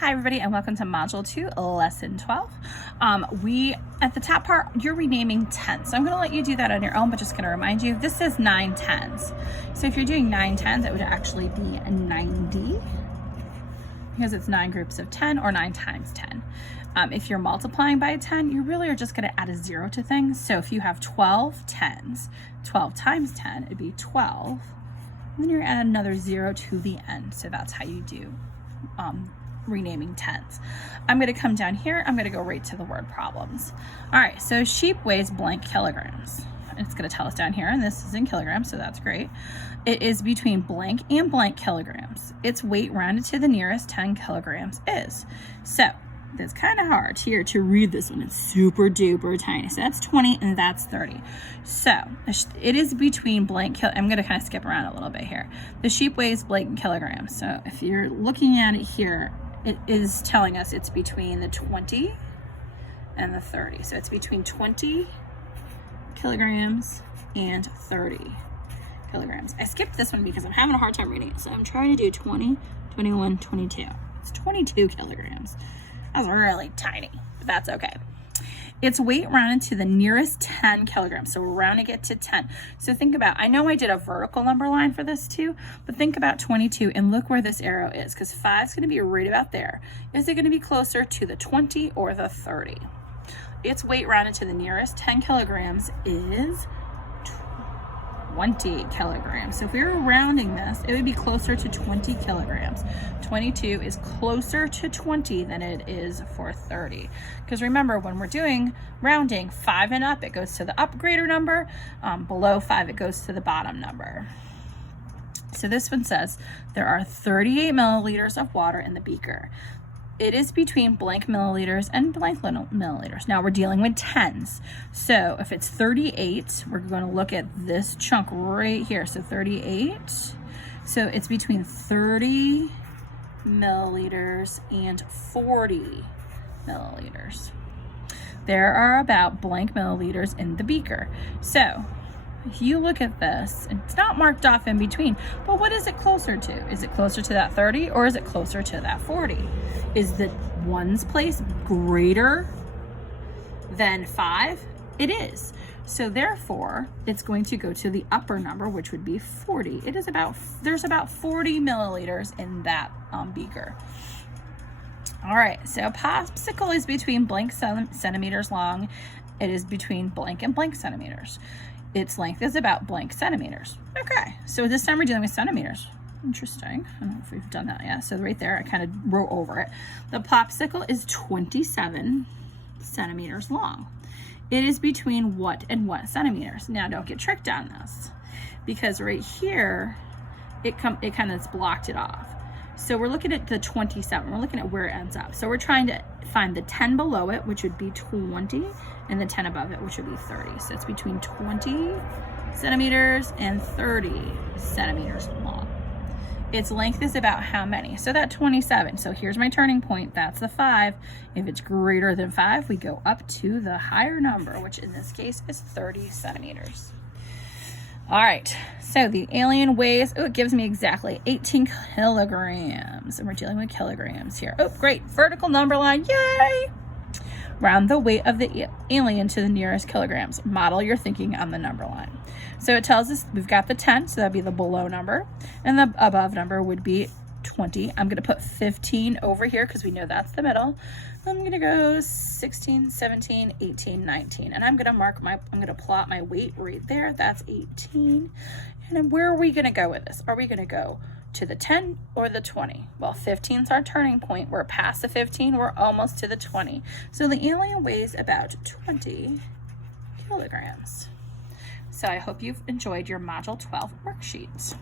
Hi everybody and welcome to Module 2, Lesson 12. At the top part, you're renaming tenths. So I'm going to let you do that on your own, but just going to remind you, this is 9 tenths. So if you're doing 9 tenths, it would actually be 90 because it's 9 groups of 10 or 9 times 10. If you're multiplying by 10, you really are just going to add a 0 to things. So if you have 12 tens, 12 times 10, it'd be 12. And then you're add another 0 to the end. So that's how you do renaming tenths. I'm going to come down here. I'm going to go right to the word problems. All right, so sheep weighs blank kilograms. It's going to tell us down here, and this is in kilograms, so that's great. It is between blank and blank kilograms. Its weight rounded to the nearest 10 kilograms is. So it's kind of hard here to read this one. It's super duper tiny. So that's 20 and that's 30. So it is between blank I'm going to kind of skip around a little bit here. The sheep weighs blank kilograms. So if you're looking at it here, it is telling us it's between the 20 and the 30. So it's between 20 kilograms and 30 kilograms. I skipped this one because I'm having a hard time reading it. So I'm trying to do 20, 21, 22. It's 22 kilograms. That's really tiny, but that's okay. Its weight rounded to the nearest 10 kilograms. So we're rounding it to 10. So think about, I know I did a vertical number line for this too, but think about 22 and look where this arrow is, because 5 is going to be right about there. Is it going to be closer to the 20 or the 30? Its weight rounded to the nearest 10 kilograms is 20 kilograms. So if we were rounding this, it would be closer to 20 kilograms. 22 is closer to 20 than it is for 30. Because remember, when we're doing rounding 5 and up, it goes to the up greater number. Below 5, it goes to the bottom number. So this one says there are 38 milliliters of water in the beaker. It is between blank milliliters and blank milliliters. Now we're dealing with tens. So if it's 38, we're going to look at this chunk right here. So 38. So it's between 30 milliliters and 40 milliliters. There are about blank milliliters in the beaker. So if you look at this, it's not marked off in between, but what is it closer to? Is it closer to that 30 or is it closer to that 40? Is the ones place greater than 5? It is. So therefore, it's going to go to the upper number, which would be 40. There's about 40 milliliters in that beaker. All right, so a popsicle is between blank centimeters long. It is between blank and blank centimeters. Its length is about blank centimeters. Okay, so this time we're dealing with centimeters. Interesting. I don't know if we've done that yet. So right there, I kind of wrote over it. The popsicle is 27 centimeters long. It is between what and what centimeters? Now don't get tricked on this, because right here, it kind of blocked it off. So we're looking at the 27. We're looking at where it ends up. So we're trying to find the 10 below it, which would be 20, and the 10 above it, which would be 30. So it's between 20 centimeters and 30 centimeters long. Its length is about how many? So that 27. So here's my turning point. That's the 5. If it's greater than 5, we go up to the higher number, which in this case is 30 centimeters. All right, so the alien weighs, it gives me exactly 18 kilograms. And we're dealing with kilograms here. Oh, great, vertical number line, yay! Round the weight of the alien to the nearest kilograms. Model your thinking on the number line. So it tells us we've got the 10, so that'd be the below number, and the above number would be 20. I'm gonna put 15 over here because we know that's the middle. I'm gonna go 16, 17, 18, 19, and I'm gonna plot my weight right there. That's 18. And then where are we gonna go with this? Are we gonna go to the 10 or the 20? Well, 15 is our turning point. We're past the 15, we're almost to the 20. So the alien weighs about 20 kilograms. So I hope you've enjoyed your Module 12 worksheet.